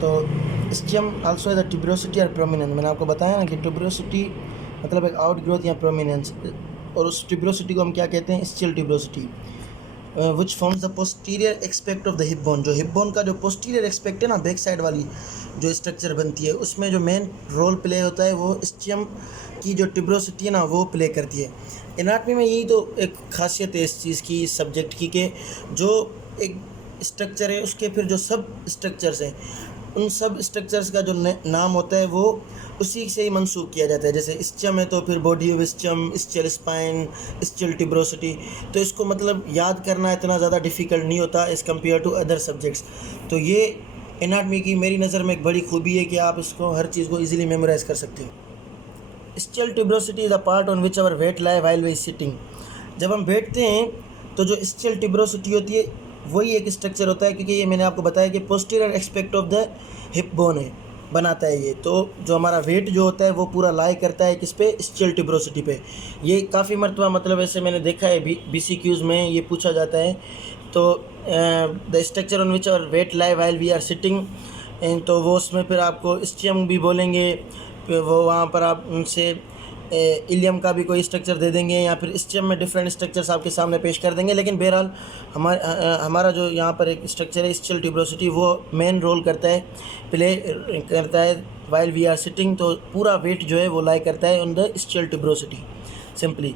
तो stem also as a tuberosity और prominence. मैंने आपको बताया ना कि ट्यूबरोसिटी मतलब एक आउट ग्रोथ या प्रोमिनेंस, और उस ट्यूबरोसिटी को हम क्या कहते हैं, still tuberosity, which forms the posterior expect of the hip bone. जो हिप बोन का जो पोस्टीरियर एक्सपेक्ट है ना, बैक साइड वाली जो स्ट्रक्चर बनती है, उसमें जो मेन रोल प्ले होता है वो स्टियम की जो ट्यूबरोसिटी है ना वो प्ले करती है। एनाटमी में यही तो एक खासियत है इस चीज़ की, इस सब्जेक्ट की, कि जो एक स्ट्रक्चर है उसके फिर जो सब स्ट्रक्चर्स हैं, उन सब स्ट्रक्चर्स का जो नाम होता है वो उसी से ही मंसूब किया जाता है। जैसे स्टियम है तो फिर body of स्टियम, Stiell spine, Stiell tuberosity. तो इसको मतलब याद करना इतना ज़्यादा डिफ़िकल्ट नहीं होता as compared to other subjects. तो ये एनाटमी की मेरी नज़र में एक बड़ी खूबी है कि आप इसको हर चीज़ को ईजिली मेमोराइज़ कर सकते हो। Ischial tuberosity is a part on which our weight lie while we sitting. जब हम बैठते हैं तो जो स्टियल ट्यूबरोसिटी होती है वही एक स्ट्रक्चर होता है, क्योंकि ये मैंने आपको बताया कि posterior expect of the hip bone है, बनाता है ये। तो जो हमारा वेट जो होता है वो पूरा लाई करता है किस पे, स्टियल ट्यूबरोसिटी पे। ये काफ़ी मरतबा मतलब ऐसे मैंने देखा है BCQs में ये पूछा जाता है। तो the structure on which our weight lie while we are sitting, तो वो उसमें फिर आपको स्टियम भी बोलेंगे, फिर वो वहाँ पर आप उनसे इलियम का भी कोई स्ट्रक्चर दे देंगे, या फिर स्टियम में डिफरेंट स्ट्रक्चर्स आपके सामने पेश कर देंगे। लेकिन बहरहाल हमारा जो यहाँ पर एक स्ट्रक्चर है स्टियल ट्यूबरोसिटी, वो मेन रोल करता है, प्ले करता है वाइल वी आर सिटिंग। तो पूरा वेट जो है वो लाई करता है on the ischial tuberosity simply.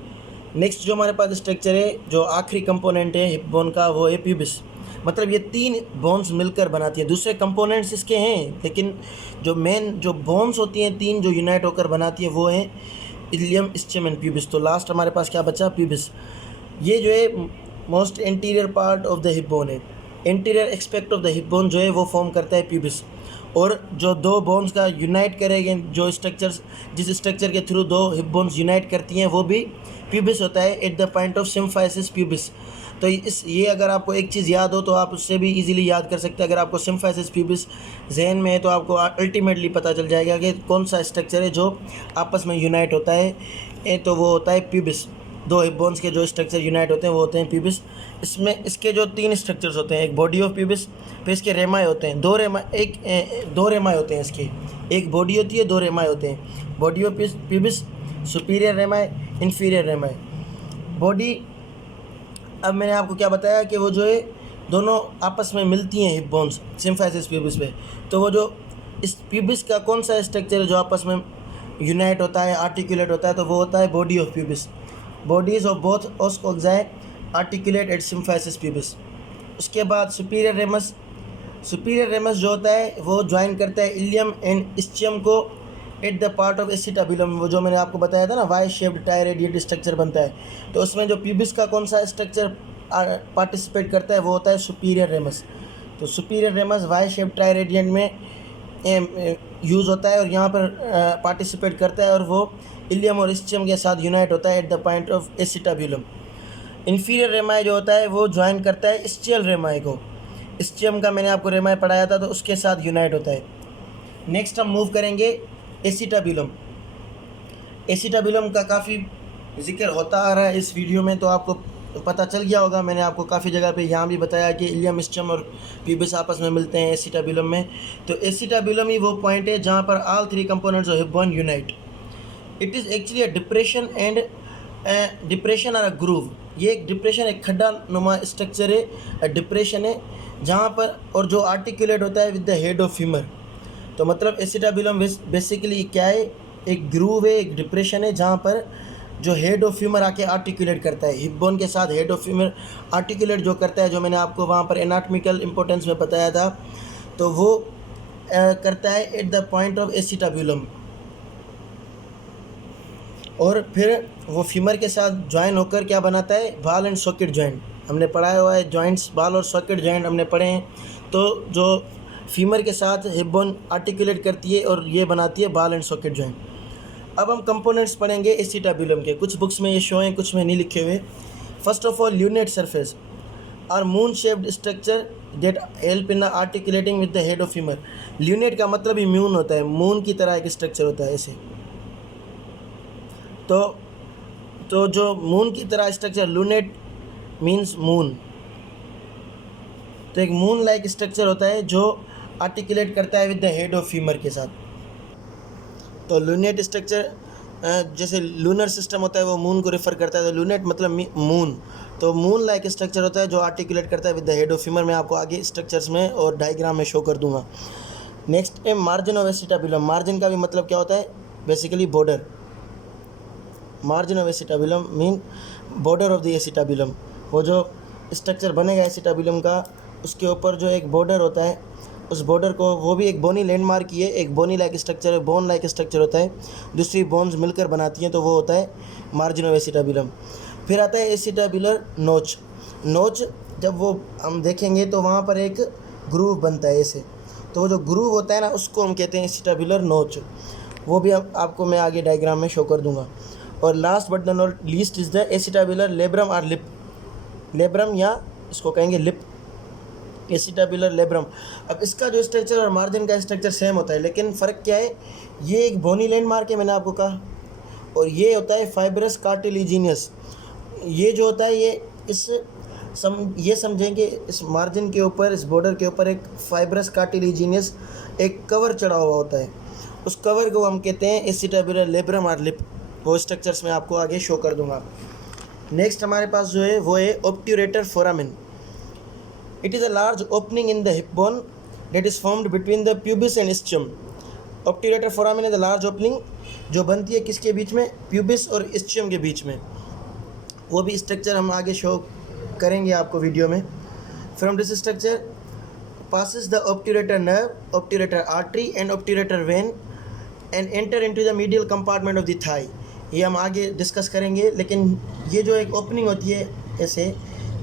Next जो हमारे पास स्ट्रक्चर है, जो आखिरी कंपोनेंट है हिप बोन का, वो है प्यूबिस। मतलब ये 3 बोन्स मिलकर बनाती है, दूसरे कंपोनेंट्स इसके हैं, लेकिन जो मेन जो बोन्स होती हैं 3 जो यूनाइट होकर बनाती है वो है इलियम, स्टियम एंड प्यूबिस। तो लास्ट हमारे पास क्या बचा, प्यूबिस। ये जो है most anterior part of the hip bone है। Anterior aspect of the hip bone जो है वो फॉर्म करता है प्यूबिस। और जो 2 बोन्स का यूनाइट करेंगे, जो स्ट्रक्चर्स जिस स्ट्रक्चर के थ्रू 2 हिप बोन्स यूनाइट करती हैं वो भी प्यूबिस होता है at the point of symphysis pubis. तो ये अगर आपको एक चीज़ याद हो तो आप उससे भी इजीली याद कर सकते हैं। अगर आपको सिम्फाइसिस प्यूबिस जहन में है तो आपको अल्टीमेटली पता चल जाएगा कि कौन सा स्ट्रक्चर है जो आपस में यूनाइट होता है, तो वो होता है प्यूबिस। 2 हिप बोन्स के जो स्ट्रक्चर यूनाइट होते हैं वो होते हैं प्यूबिस। इसमें इसके जो 3 स्ट्रक्चर्स होते हैं, एक बॉडी ऑफ प्यूबिस, फिर इसके रेमाए होते हैं, 2 रेमाए होते हैं इसके, एक बॉडी होती है, 2 रेमाए होते हैं। Body of pubis, superior rami, inferior rami. Body, अब मैंने आपको क्या बताया कि वो जो है दोनों आपस में मिलती हैं हिप बोन्स सिम्फाइसिस प्यूबिस पे। तो वो जो इस प्यूबिस का कौन सा स्ट्रक्चर है जो आपस में यूनाइट होता है, आर्टिकुलेट होता है, तो वो होता है body of pubis. Bodies of both os coxae articulate at symphysis pubis. उसके बाद सुपीरियर रेमस। सुपीरियर रेमस जो होता है वो ज्वाइन करता है इलियम एंड स्टियम को at the part of acetabulum. वो जो मैंने आपको बताया था ना, वाई शेप्ड टायरेडिएट स्ट्रक्चर बनता है। तो उसमें जो प्यूबिस का कौन सा स्ट्रक्चर पार्टिसिपेट करता है वो होता है सुपीरियर रेमस। तो सुपीरियर रेमस वाई शेप्ड टायरेडिएट में यूज़ होता है और यहाँ पर पार्टिसिपेट करता है, और वो इलियम और स्टियम के साथ यूनाइट होता है at the point of acetabulum. Inferior रेमाई जो होता है वो ज्वाइन करता है स्टियल रेमाई को। स्टियम का मैंने आपको रेमाई पढ़ाया था, तो उसके साथ यूनाइट होता है। नेक्स्ट हम मूव करेंगे एसिटाबुलम। एसिटाबुलम का काफ़ी जिक्र होता आ रहा है इस वीडियो में, तो आपको पता चल गया होगा। मैंने आपको काफ़ी जगह पे यहाँ भी बताया कि इलियम, स्टियम और प्यूबिस आपस में मिलते हैं एसिटाबुलम में। तो एसिटाबुलम ही वो पॉइंट है जहाँ पर all 3 components of hip bone unite. It is actually a depression and depression और अ ग्रूव। ये एक डिप्रेशन, एक खड्डा नुमा स्ट्रक्चर है, डिप्रेशन है जहाँ पर, और जो आर्टिकुलेट होता है with the head of femur. तो मतलब एसिटाबुलम बेसिकली क्या है, एक ग्रूव है, एक डिप्रेशन है जहाँ पर जो हेड ऑफ फीमर आके आर्टिकुलेट करता है, हिप बोन के साथ हेड ऑफ फीमर आर्टिकुलेट जो करता है, जो मैंने आपको वहाँ पर एनाटॉमिकल इंपॉर्टेंस में बताया था, तो वो करता है at the point of acetabulum. और फिर वो फीमर के साथ ज्वाइन होकर क्या बनाता है, बाल एंड सॉकेट जॉइंट। हमने पढ़ाया हुआ है जॉइंट्स, बाल और सॉकेट जॉइंट हमने पढ़े हैं। तो जो फीमर के साथ हिप बोन आर्टिकुलेट करती है और ये बनाती है बाल एंड सॉकेट जॉइंट। अब हम कंपोनेंट्स पढ़ेंगे एसिटाबुलम के। कुछ बुक्स में ये शो हैं, कुछ में नहीं लिखे हुए। First of all, lunate surface और moon shaped structure that help in articulating with the head of femur. Lunate का मतलब ही मून होता है, मून की तरह एक स्ट्रक्चर होता है ऐसे। तो जो मून की तरह स्ट्रक्चर, लूनेट मीन्स मून, तो एक मून लाइक स्ट्रक्चर होता है जो आर्टिकुलेट करता है with the head of femur के साथ। तो लूनेट स्ट्रक्चर, जैसे लूनर सिस्टम होता है वो मून को रेफर करता है, तो लूनेट मतलब मून, तो मून लाइक स्ट्रक्चर होता है जो आर्टिकुलेट करता है with the head of femur. मैं आपको आगे स्ट्रक्चर्स में और डायग्राम में शो कर दूंगा। नेक्स्ट है मार्जिन ऑफ एसिटाबुलम। मार्जिन का भी मतलब क्या होता है, basically border. Margin of acetabulum mean border of the acetabulum. वो जो स्ट्रक्चर बनेगा एसिटाबुलम का, उसके ऊपर जो एक बॉर्डर होता है, उस बॉर्डर को, वो भी एक बोनी लैंडमार्क की है, एक बोनी लाइक स्ट्रक्चर है, बोन लाइक स्ट्रक्चर होता है, दूसरी बोन्स मिलकर बनाती हैं, तो वो होता है मार्जिन ऑफ एसिटाबुलम। फिर आता है एसिटाबुलर नोच। नोच जब वो हम देखेंगे तो वहाँ पर एक ग्रूव बनता है ऐसे, तो वो जो ग्रूव होता है ना, उसको हम कहते हैं एसिटाबुलर नोच। वो भी आपको मैं आगे डायग्राम में शो कर दूंगा। और last but the not least is the acetabular labrum और लिप। लेब्रम या इसको कहेंगे लिप, एसिटाबुलर लेब्रम। अब इसका जो स्ट्रक्चर और मार्जिन का स्ट्रक्चर सेम होता है, लेकिन फ़र्क क्या है, ये एक बोनी लैंडमार्क है मैंने आपको कहा, और ये होता है फाइब्रस कार्टिलेजिनियस। ये जो होता है ये ये समझेंगे इस मार्जिन के ऊपर, इस बॉर्डर के ऊपर एक फाइब्रस कार्टिलेजिनियस एक कवर चढ़ा हुआ होता है, उस कवर को हम कहते हैं एसिटाबुलर लेब्रम और लिप। वो स्ट्रक्चर्स मैं आपको आगे शो कर दूंगा। नेक्स्ट हमारे पास जो है वो है obturator foramen. It is a large opening in the hip bone that is formed between the pubis and ischium. Obturator foramen is a large opening जो बनती है किसके बीच में, प्यूबिस और ischium के बीच में। वो भी स्ट्रक्चर हम आगे शो करेंगे आपको वीडियो में। From this structure passes the obturator nerve, obturator artery and obturator vein and enter into the medial compartment of the thigh. ये हम आगे डिस्कस करेंगे, लेकिन ये जो एक ओपनिंग होती है ऐसे,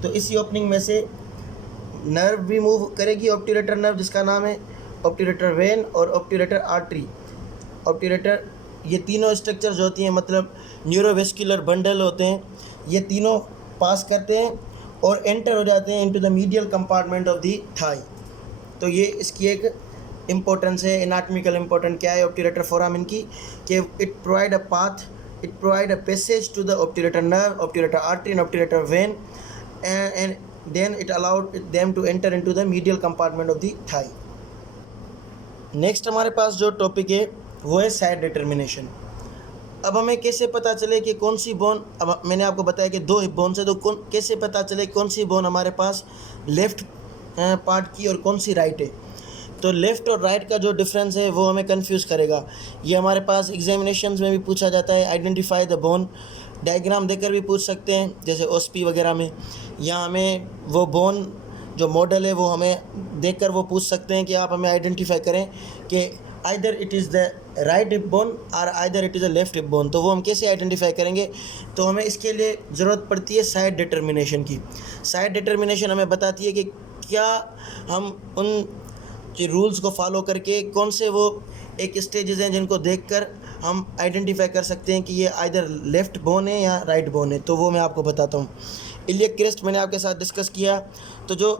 तो इसी ओपनिंग में से नर्व भी मूव करेगी, ऑब्ट्यूरेटर नर्व जिसका नाम है ऑब्ट्यूरेटर वेन और ऑब्ट्यूरेटर आर्टरी। ऑब्ट्यूरेटर, ये तीनों स्ट्रक्चर्स होती हैं, मतलब न्यूरोवेस्कुलर बंडल होते हैं, ये तीनों पास करते हैं और एंटर हो जाते हैं into the medial compartment of the thigh. तो ये इसकी एक इम्पोर्टेंस है, एनाटॉमिकल इम्पोर्टेंट क्या है ऑब्ट्यूरेटर फोरामेन की, कि it provide a path, it provide a passage to the obturator nerve, obturator artery and obturator vein, and then it allowed them to enter into the medial compartment of the thigh. Next हमारे पास जो topic है वो है side determination. अब हमें कैसे पता चले कि कौन सी बोन, अब मैंने आपको बताया कि दो हिप बोन्स है, तो कैसे पता चले कौन सी बोन हमारे पास लेफ़्ट पार्ट की और कौन सी राइट है। तो लेफ़्ट और राइट का जो डिफरेंस है वो हमें कंफ्यूज करेगा। ये हमारे पास एग्जामिनेशंस में भी पूछा जाता है, आइडेंटिफाई द बोन, डायग्राम देकर भी पूछ सकते हैं जैसे ओएसपी वगैरह में, या हमें वो बोन जो मॉडल है वो हमें देखकर वो पूछ सकते हैं कि आप हमें आइडेंटिफाई करें कि either it is the right hip bone और either it is a left hip bone. तो वो हम कैसे आइडेंटिफाई करेंगे, तो हमें इसके लिए ज़रूरत पड़ती है साइड डिटर्मिनेशन की। साइड डिटर्मिनेशन हमें बताती है कि क्या हम उन रूल्स को फॉलो करके कौन से वो एक स्टेजेस हैं जिनको देखकर हम आइडेंटिफाई कर सकते हैं कि ये आइदर लेफ़्ट बोन है या राइट बोन है। तो वो मैं आपको बताता हूँ। इलियक क्रेस्ट मैंने आपके साथ डिस्कस किया, तो जो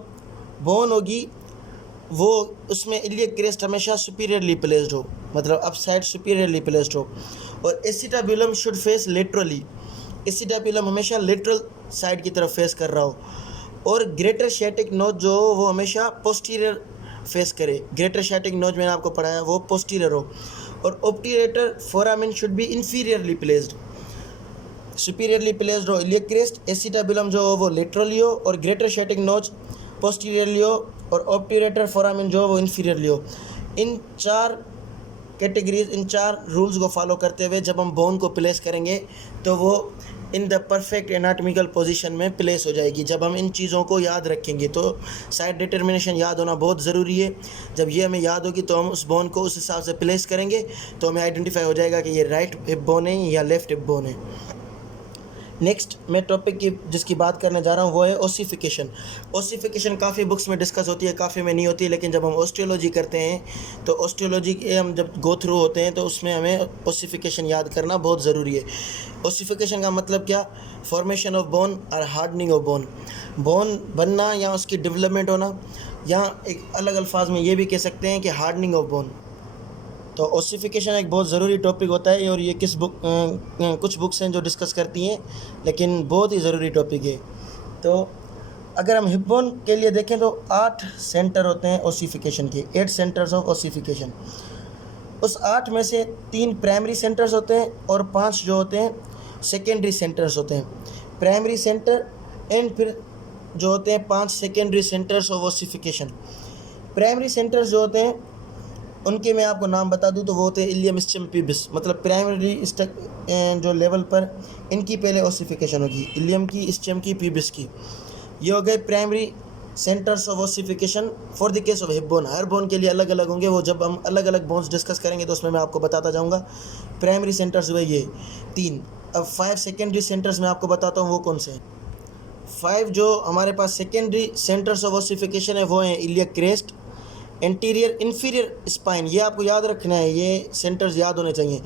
बोन होगी वो उसमें इलियक क्रेस्ट हमेशा सुपीरियरली प्लेस्ड हो, मतलब अप साइड सुपीरियरली प्लेस्ड हो, और acetabulum should face laterally, acetabulum हमेशा लेटरल साइड की तरफ फेस कर रहा हो, और ग्रेटर शैटिक नोज जो हो वो हमेशा पोस्टीरियर फेस करे। ग्रेटर शैटिक नोज मैंने आपको पढ़ाया वो पोस्टीरियर हो, और obturator foramen should be inferiorly placed, superiorly placed हो इलियक क्रेस्ट, एसिटाबुलम जो हो वो लेटरली हो, और ग्रेटर शैटिक नोज पोस्टीरियरली हो, और ऑब्ट्यूरेटर फोरामेन जो हो वो इन्फीरियरली हो। इन चार कैटेगरीज, इन चार रूल्स को फॉलो करते हुए जब हम बोन को प्लेस करेंगे तो वो in the perfect anatomical position में प्लेस हो जाएगी। जब हम इन चीज़ों को याद रखेंगे तो साइड डिटर्मिनेशन याद होना बहुत ज़रूरी है। जब ये हमें याद होगी तो हम उस बोन को उस हिसाब से प्लेस करेंगे तो हमें आइडेंटिफाई हो जाएगा कि ये राइट हिप बोन है या लेफ़्ट हिप बोन है। नेक्स्ट मैं टॉपिक की जिसकी बात करने जा रहा हूँ वो है ओसिफिकेशन। ओसिफिकेशन काफ़ी बुक्स में डिस्कस होती है, काफ़ी में नहीं होती है, लेकिन जब हम ऑस्टियोलॉजी करते हैं तो ऑस्टियोलॉजी के हम जब गो थ्रू होते हैं तो उसमें हमें ओसिफिकेशन याद करना बहुत ज़रूरी है। ओसिफिकेशन का मतलब क्या, फॉर्मेशन ऑफ बोन और हार्डनिंग ऑफ बोन, बोन बनना या उसकी डेवलपमेंट होना, या एक अलग अल्फाज में ये भी कह सकते हैं कि हार्डनिंग ऑफ बोन। तो ओसिफिकेशन एक बहुत ज़रूरी टॉपिक होता है, और ये कुछ बुक्स हैं जो डिस्कस करती हैं, लेकिन बहुत ही ज़रूरी टॉपिक है। तो अगर हम हिप बोन के लिए देखें तो 8 सेंटर होते हैं ओसिफिकेशन के, 8 सेंटर्स ऑफ ओसिफिकेशन। उस 8 में से 3 प्राइमरी सेंटर्स होते हैं और 5 जो होते हैं सेकेंडरी सेंटर्स होते हैं। प्राइमरी सेंटर एंड फिर जो होते हैं 5 secondary centres of ossification. Primary centres जो होते हैं उनके मैं आपको नाम बता दूं तो वो होते हैं इलियम, स्टियम, प्यूबिस। मतलब प्राइमरी जो लेवल पर इनकी पहले ओसिफिकेशन होगी, इलियम की, स्टियम की, प्यूबिस की। ये हो गए primary centres of ossification for the case of hip bone. Her bone के लिए अलग अलग होंगे, वो जब हम अलग अलग बोन्स डिस्कस करेंगे तो उसमें मैं आपको बताता जाऊंगा। प्राइमरी सेंटर्स हुए ये 3। अब 5 सेकेंडरी सेंटर्स मैं आपको बताता हूँ वो कौन से हैं। 5 जो हमारे पास सेकेंडरी सेंटर्स ऑफ ओसिफिकेशन है वो हैं iliac crest, anterior inferior spine. ये आपको याद रखना है, ये सेंटर्स याद होने चाहिए।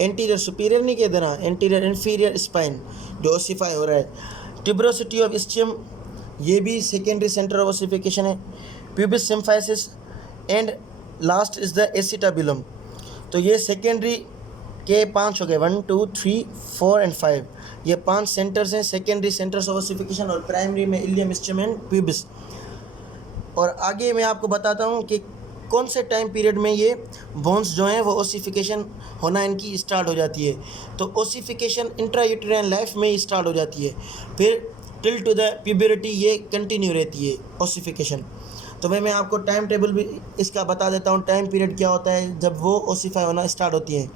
एंटीरियर सुपीरियर नहीं कह देना, एंटीरियर इन्फीरियर स्पाइन जो ओसिफाई हो रहा है। ट्यूबरोसिटी ऑफ स्टियम, ये भी सेकेंडरी सेंटर ऑफ ओसिफिकेशन है। Pubis symphysis and last is the acetabulum. तो ये सेकेंडरी के 5 हो गए, 1 2 3 4 एंड 5। ये 5 सेंटर्स हैं सेकेंडरी सेंटर्स ऑफ ओसिफिकेशन, और प्राइमरी में इलियम, स्टियम एंड प्यूबिस। और आगे मैं आपको बताता हूँ कि कौन से टाइम पीरियड में ये बोन्स जो हैं वो ओसिफिकेशन होना इनकी स्टार्ट हो जाती है। तो ओसिफिकेशन इंट्रायूटेराइन लाइफ में ही स्टार्ट हो जाती है, फिर टिल टू द प्यूबरिटी ये कंटिन्यू रहती है ओसिफिकेशन। तो मैं आपको टाइम टेबल भी इसका बता देता हूँ, टाइम पीरियड क्या होता है जब वो ओसिफाई होना स्टार्ट होती है।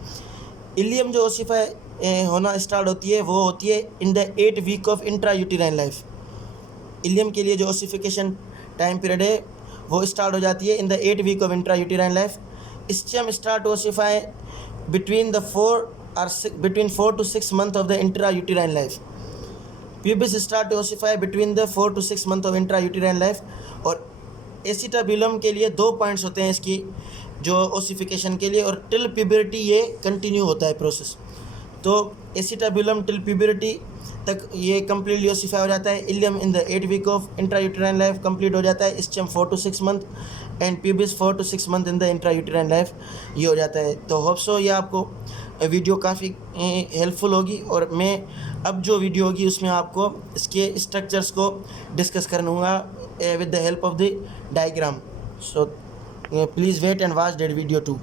इलियम जो ओसिफाई होना स्टार्ट होती है वो होती है in the 8 week of intrauterine life. Ilium के लिए जो ओसिफिकेशन टाइम पीरियड है वो स्टार्ट हो जाती है in the 8 week of intrauterine life. Ischium start ossify between 4 to 6 month of the intrauterine life. Pubis start to ossify between the 4 to 6 month of intrauterine life. और acetabulum के लिए 2 points होते हैं इसकी जो ओसिफिकेशन के लिए, और टिल प्यूबरिटी ये कंटिन्यू होता है प्रोसेस। तो एसिटाबुलम टिल प्यूबरिटी तक ये कम्प्लीटली ओसिफाई हो जाता है। Ilium in the 8 week of intrauterine life complete हो जाता है। Ischium 4 to 6 month and pubis 4 to 6 month in the intrauterine life ये हो जाता है। तो होप सो ये आपको वीडियो काफ़ी हेल्पफुल होगी, और मैं अब जो वीडियो होगी उसमें आपको इसके स्ट्रक्चर्स को डिस्कस करूँगा with the help of the diagram. So please wait and watch that video to.